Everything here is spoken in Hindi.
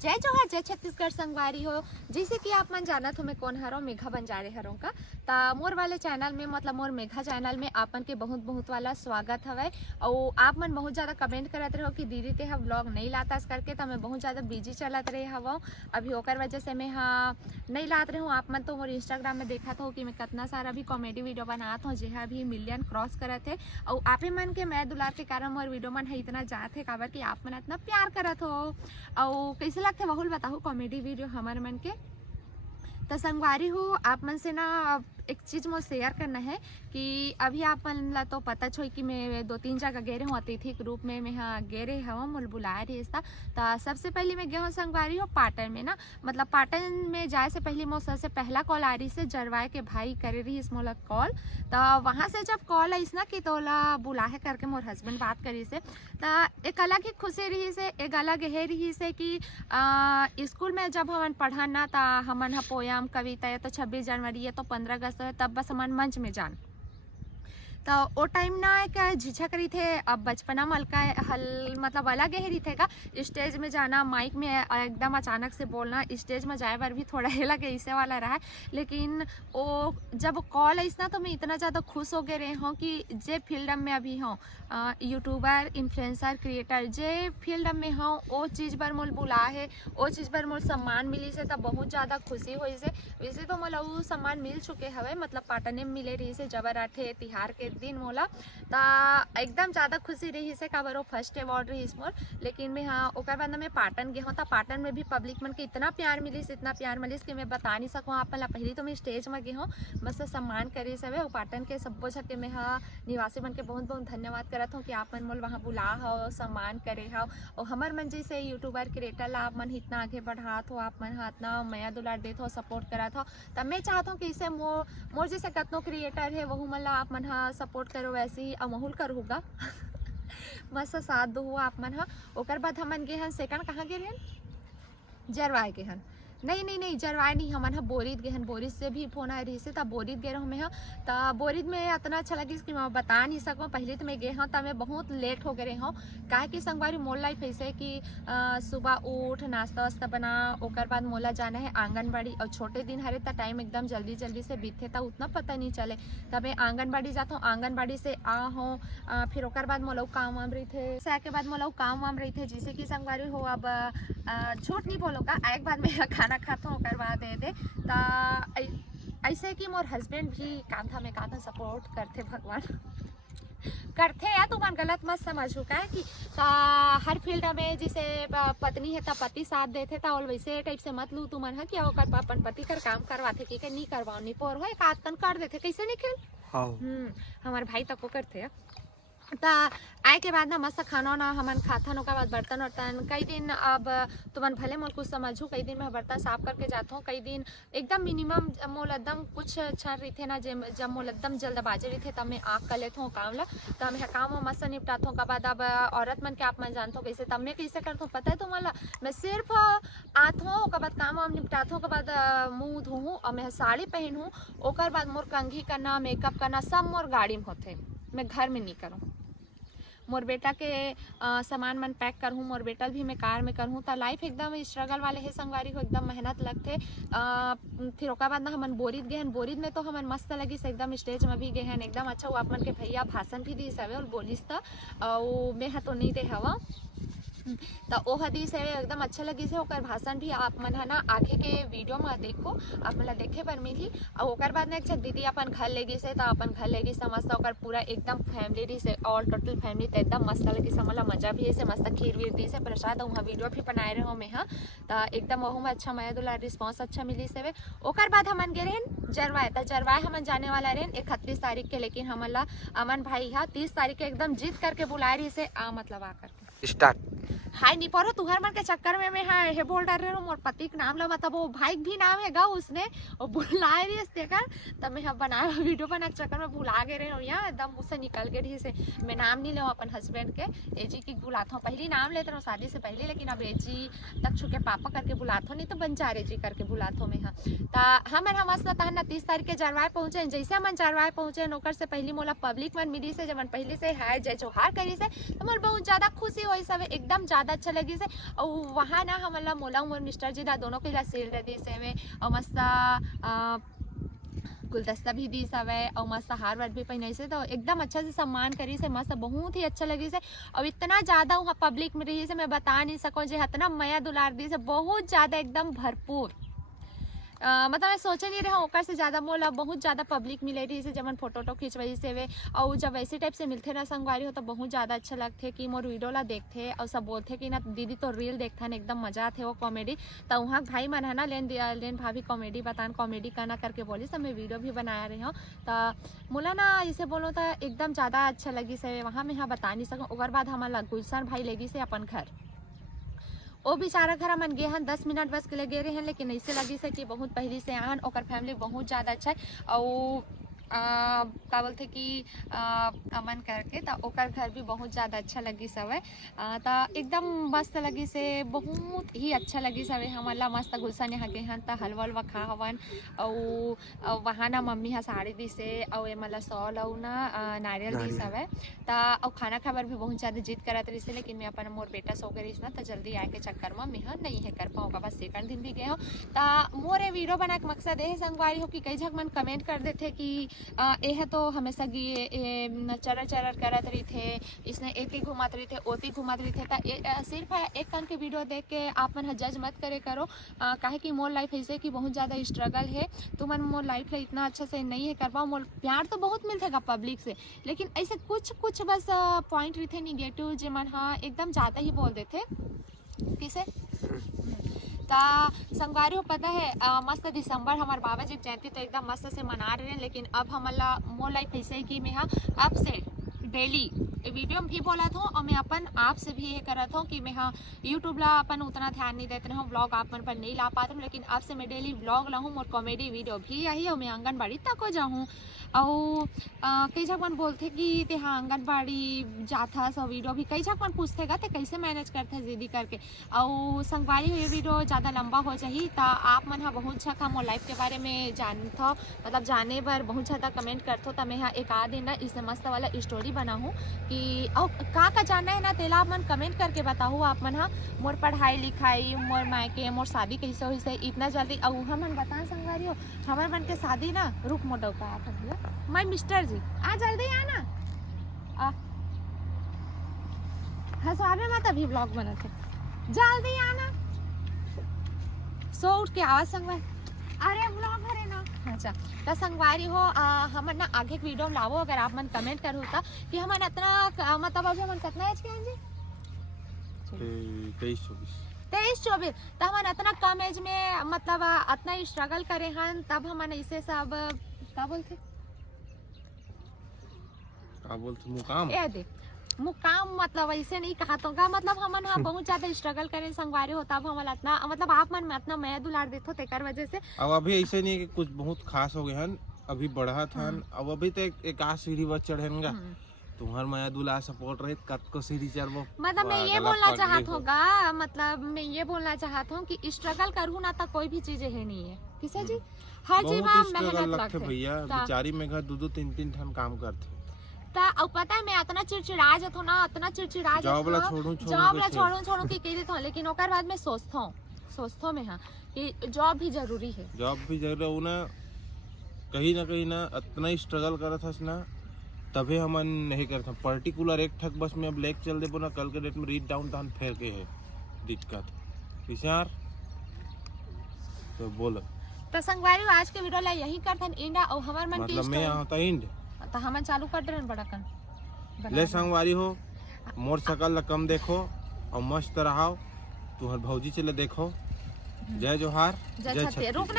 जय जोहार जय छत्तीसगढ़ संगवारी हो। जैसे कि आप मन जानत हो मैं कौन हरो मेघा बंजारे हरों का ता मोर वाले चैनल में मतलब मोर मेघा चैनल में आपन के बहुत बहुत वाला स्वागत हवय। और आप मन बहुत ज़्यादा कमेंट करत रहो कि दीदी ते हम व्लॉग नहीं लाता इस करके तो मैं बहुत ज़्यादा बिजी चलत रहे हवो अभी ओकर वजह से मैं नहीं लात रही हूँ। आप मन तो मोर इंस्टाग्राम में देखत हो कि मैं कितना सारा भी कॉमेडी वीडियो बनात हूँ जेहा भी मिलियन क्रॉस करत है। और आपे मन के मैं दुलार के कारण मोर वीडियो मन है इतना जात है काबर कि आप मन इतना प्यार करत हो। और कैसे लगते बहुल बताओ कॉमेडी वीडियो हमारे मन के तो संगवारी हो। आप मन से ना एक चीज़ मुझे शेयर करना है कि अभी आप मन ला तो पता छो कि मैं 2-3 जगह गए हूँ अतिथि के रूप में मैं गए रहे हूँ मुझे बुलाया रही था। तो सबसे पहले मैं गए हूँ संगवारी हो पाटन में ना मतलब पाटन में जाए से पहले मोर सबसे पहला कॉल आ रही से जरवाए के भाई करे रही इस मोला कॉल। तो वहाँ से जब कॉल आई ना कि तोला बुलाहे करके मोर हस्बैंड बात करी से तो एक अलग ही खुशी रही से एक अलग है रही से कि स्कूल में जब हमन पढ़न ना तो हमन हा पोयम कविता या तो 26 जनवरी या तो 15 अगस्त तब बस हमन मंच में जान तो वो टाइम ना एक झिझक रही थे। अब बचपना मल का हल मतलब अलग ही रही थे का स्टेज में जाना माइक में एकदम अचानक से बोलना स्टेज में जाए बार भी थोड़ा ही लगे ऐसे वाला रहा। लेकिन वो जब कॉल आई ना तो मैं इतना ज़्यादा खुश हो गए रहे हूँ कि जे फील्ड में अभी हूँ यूट्यूबर इन्फ्लुएंसर क्रिएटर जे फील्ड में हूँ वो चीज़ पर मोल बुला है वो चीज़ पर मोल सम्मान मिली से तब बहुत ज़्यादा खुशी हुई से। वैसे तो मोला वो सम्मान मिल चुके हवे मतलब पाटने में मिले रही से जबराठे तिहार के दिन मोला ता एकदम ज़्यादा खुशी रही से काबर वो फर्स्ट अवार्ड रही मोर। लेकिन मैं हाँ ओकर बाद मैं पाटन गए हूँ तो पाटन में भी पब्लिक मन के इतना प्यार मिलिस इतना प्यार मिलिस कि मैं बता नहीं सकूँ। आप पहले तो मैं स्टेज में गए हूँ बस सम्मान करे सब और पाटन के सब्बो झके मैं हाँ निवासी मन के बहुत बहुत धन्यवाद करत हूँ कि आप मन मोल वहाँ बुला हो सम्मान करे हो और हमार मन जैसे यूट्यूबर क्रिएटर ला आप मन इतना आगे बढ़ात हो आप मन हाँ इतना मया दुलार देत हो सपोर्ट करत हो। तब मैं चाहता हूँ कि इसे मोर जैसे कतनो क्रिएटर है वह मन ला आप मन हाँ सपोर्ट करो वैसे ही अमहुल कर होगा मस्त साथ दो आप मन हाँ। ओकर बाद हमन गे हन सेकंड कहाँ गे हन जरवाए के हन नहीं जरवाए नहीं हमन हा बोरिद गए हन। बोरिद से भी फोन आए रही से तब बोरिद गए रहो मैं हाँ तो बोरिद में इतना अच्छा लगी कि मैं बता नहीं सकूँ। पहले तो मैं गए हाँ तब मैं बहुत लेट हो गए हूँ काहे कि संगवारी मोल लाइफ ऐसे कि सुबह उठ नाश्ता वास्ता बना ओकर बाद मोला जाना है आंगनबाड़ी और छोटे दिन हरे तो टाइम एकदम जल्दी जल्दी से बीते था उतना पता नहीं चले। तब मैं आंगनबाड़ी जाता हूँ आंगनबाड़ी से आ हूँ फिर ओकर बाद मोला काम वाम रही थे के बाद मोला काम वाम रही थे जिसे कि संगवारी हो अब झूठ नहीं बोलूँगा एक बार मैं खाना खाता हूँ करवा दे ऐसे कि मोर हस्बैंड भी काम था मैं काम सपोर्ट करते भगवान करते या तुम गलत मत समझो का कि हर फील्ड में जैसे पत्नी है तो पति साथ देते था और वैसे टाइप से मत लू तुमन है कि अपन पति कर काम करवाते कि नहीं करवाओ नहीं पोर हो एक आध कन कर देते कैसे नहीं खेल हमारे भाई तक को करते तो आए के बाद ना मस्त खाना ना हमन खाथन ओकर बाद बर्तन वर्तन कई दिन अब तुमन भले मोल कुछ समझू कई दिन मैं बर्तन साफ करके जाता हूँ कई दिन एकदम मिनिमम मोल एकदम कुछ क्षण रही थे ना जब मोल एकदम जल्दबाजी रही थे तब मैं आँख कर लेता हूँ काम ला तब मैं काम मस्त निपटाता हूँ। बाद अब औरत मन के आप मन जानते हो कैसे तब मैं कैसे करता हूँ पता है तुम्हारा मैं सिर्फ आता हूँ ओकर बाद काम वाम निपटाता हूँ ओकर बाद मुँह धोऊँ और मैं साड़ी पहनूँ ओकर बाद मोर कंघी करना मेकअप करना सब मोर गाड़ी में होते मैं घर में नहीं करूँ। मोर बेटा के सामान मन पैक करहूँ मोर बेटा भी मैं कार में करहूँ तो लाइफ एकदम स्ट्रगल वाले है संगवारी को एकदम मेहनत लगते। फिर ओकर बाद ना हमन बोरिद गए हन बोरिद में तो हमन मस्त लगी से एकदम स्टेज में भी गए हन एकदम अच्छा हुआ अपन के भैया भाषण भी दी सवे और बोलिस था और मैं तो नहीं दे हवा तो वो हदी से एकदम अच्छा लगी से ओकर भाषण भी आप मन है ना आगे के वीडियो में देखो आप मतलब देखे पर मिली। और ओकर बाद में एक दीदी अपन घर ले गई से तो अपन घर ले गई से मस्त ओकर पूरा एकदम फैमिली रही से ऑल टोटल फैमिली तो एकदम मस्त लगी से मतलब मजा भी है से मस्त खीर वीर दी से प्रसाद वहाँ वीडियो भी बनाए रहे हो मैं हाँ तो एकदम वहू में अच्छा मैं दुला रिस्पॉन्स अच्छा मिली से। ओकर बाद हमन गे रहें जरवाए तो जरवाए हमन जाने वाला रहें 31 तारीख के लेकिन हमन ला अमन भाई हाँ 30 तारीख के एकदम जीत करके बुलाए रही से मतलब आ करके स्टार्ट हाय नहीं पढ़ो तुहर मन के चक्कर में मैं हाँ हे बोल रहे हो मोर पति का नाम ला मतलब वो भाई भी नाम है गा उसने और बुलाए रही देखकर तब मैं बनाया वीडियो बना चक्कर में भुला गए रहे यहाँ एकदम मुझसे निकल गए रही से मैं नाम नहीं ले अपन हस्बैंड के एजी की बुलाता हूँ पहले नाम लेते रहो शादी से पहले लेकिन अब एजी तक छुके पापा करके बुलाता हूँ नहीं तो बंजारे जी करके बुलाता हूँ मैं हाँ तो हमारे मस्त तहन 30 तारीख के जरवाए पहुँचे जैसे हम जरवाए पहुँचे नौकर से पहले मोला पब्लिक मन मिली से जब पहले से है जय जोहार करी से तो मोर बहुत ज़्यादा खुशी हुई सब एकदम एकदम ज़्यादा अच्छा लगी से। और वहाँ ना हमला मोला मोर मिस्टर जी ला दोनों के ला सेल रहे से में और मस्त गुलदस्ता भी दी सब है और मस्त हार वार भी पहनाई से, तो एकदम अच्छा से सम्मान करी से, मस्त बहुत ही अच्छा लगी से। और इतना ज़्यादा वहाँ पब्लिक में रही से मैं बता नहीं सकूँ जो इतना मया दुलार दी से, बहुत ज़्यादा एकदम भरपूर। मतलब मैं सोचे नहीं रहा ओकर से ज़्यादा मोला बहुत ज़्यादा पब्लिक मिले रही से, जब हम फोटो वोटो खिंचवाई से वे। और जब ऐसे टाइप से मिलते ना संगवारी हो तो बहुत ज़्यादा अच्छा लगते कि मोर वीडियो ला देखते और सब बोलते कि ना दीदी तो रील देखता न एकदम मजा थे वो कॉमेडी। तो वहाँ भाई मन है ना लेन भाभी कॉमेडी बतान कॉमेडी करना करके बोली सब मैं वीडियो भी बनाया रही हूँ। तो मोला ना इसे बोलो तो एकदम ज़्यादा अच्छा लगी से वहाँ मैं यहाँ बता नहीं सकूँ। ओकर बाद हमारा गुलशन भाई लगी से अपन घर, वो बेचारा घर मन गे हन 10 मिनट बस के लिए गे रहे हैं, लेकिन ऐसे लगी से कि बहुत पहले से आन ओकर फैमिली बहुत ज़्यादा अच्छा है। और का बोलते कि अमन करके तो ओकर घर भी बहुत ज़्यादा अच्छा लगी सब है। तो एकदम मस्त लगी से, बहुत ही अच्छा लगी सब है। हमारा मस्त गुलशन यहाँ के हन तो हलवा वलवा खा हवन। और वहाँ ना मम्मी हाँ साड़ी दी से और मतलब सॉल और ना नारियल दी सब है। तो और खाना खाबर भी बहुत ज़्यादा जिद करत रही से, लेकिन मैं अपन मोर बेटा सो गई ना तो जल्दी आए के चक्कर में मैं नहीं है कर पाऊँगा, बस सेकंड दिन भी गए हो। तो मोर वीडियो बना के मकसद ये संगवारी हो कि कई झक मन कमेंट कर देते कि यह तो हमेशा चरर चरर करत रही थे, इसने एती घुमात रही थे ओती घुमात रही थे। तो सिर्फ एक कान के वीडियो देख के आप मन जज मत करे करो, काहे कि मोर लाइफ ऐसे कि बहुत ज़्यादा स्ट्रगल है। तुमन मोर लाइफ ला इतना अच्छा से नहीं है कर पाओ। मोर प्यार तो बहुत मिलता है पब्लिक से, लेकिन ऐसे कुछ कुछ बस पॉइंट रही थे निगेटिव जो मन हाँ एकदम ज़्यादा ही बोल देते किसे। संगवारी हो पता है मस्त दिसंबर हमारे बाबा जी जयंती तो एकदम मस्त से मना रहे हैं, लेकिन अब हमारा मोर लाइफ ऐसे है कि मैं अब से डेली वीडियो में भी बोला था और मैं अपन आप से भी ये करा था कि मैं हाँ यूट्यूब ला अपन उतना ध्यान नहीं देते हूँ, ब्लॉग आप मन पर नहीं ला पाता हूँ, लेकिन अब से मैं डेली ब्लॉग लाऊँ और कॉमेडी वीडियो भी यही और मैं आंगनबाड़ी तक हो जाऊँ। और कई झक मन बोलते कि ते हाँ आंगनबाड़ी जाता सो वीडियो भी कई झक मन पूछते गा ते कैसे मैनेज करते दीदी करके। और संगवारी ये वीडियो ज़्यादा लंबा हो जाही तो आप मन हाँ बहुत झक मोर लाइफ के बारे में जानत हो, मतलब जाने बर बहुत ज़्यादा कमेंट करते हो। तो मैं हाँ एक आध दिन ना इसे मस्त वाला स्टोरी बनाऊँ कि और का जानना है ना तेला आप मन कमेंट करके बताओ। आप मन हाँ मोर पढ़ाई लिखाई मोर मायके मोर शादी कैसे हुई से इतना जल्दी और हम बता संगवारी हो हमारे मन के शादी ना रुक मोटो का भैया मैं मिस्टर जी आ जल्दी आना हंसावे मत अभी ब्लॉग बनाते जल्दी आना। सो उठ के आवाज संगवारी अरे ब्लॉग हरे ना। अच्छा तो संगवारी हो हमन ना आगे एक वीडियो में लावो अगर आप मन कमेंट करो था कि हमन इतना मतलब अभी हमन कितना एज के हैं जी 23-24 तो हमन इतना कम एज में मतलब इतना स्ट्रगल करे हन, तब हमन ऐसे सब क्या बोलते मुकाम ये दे मुकाम मतलब ऐसे नहीं कहा तो का मतलब हमन हाँ बहुत ज्यादा स्ट्रगल करे संगवारी हो तब हमन इतना मतलब आप मन में इतना मैं दुलार देते तेकर वजह से। अब अभी ऐसे नहीं है कि कुछ बहुत खास हो गए हन, अभी बढ़ा था अब अभी तो एक आध सीढ़ी बस चढ़ेगा तुम्हार माया दुला सपोर्ट रहे कत को सीढ़ी चढ़बो। मतलब मैं ये बोलना चाहता हूँ मतलब मैं ये बोलना चाहता हूँ कि स्ट्रगल करूँ ना तो कोई भी चीज है नहीं है किसे जी हर चीज में मेहनत लगती है भैया। बेचारी में घर 2-3 ठन काम करते और पता है मैं इतना चिड़चिड़ा जाता हूँ ना इतना चिड़चिड़ा जाता हूँ जॉब ला छोड़ू की कह देता हूँ, लेकिन ओकर बाद में सोचता हूँ मैं हाँ कि जॉब भी जरूरी है। जॉब भी जरूरी है ना कहीं ना इतना स्ट्रगल करत हस ना तभी हमन नहीं करता पर्टिकुलर एक ठक बस में अब लेक चल देबो ना कल के डेट में रीड डाउन तान फेर के है दिक्कत विचार तो बोलो। तो संगवारी आज के वीडियो ला यही करथन इंडा और हमार मन मतलब मैं होता इंड तो हमन चालू कर देन बड़ा कन ले संगवारी हो मोर शकल ला कम देखो और मस्त रहो तुहर भौजी चले देखो। जय जोहार जय छत्तीसगढ़। रुकना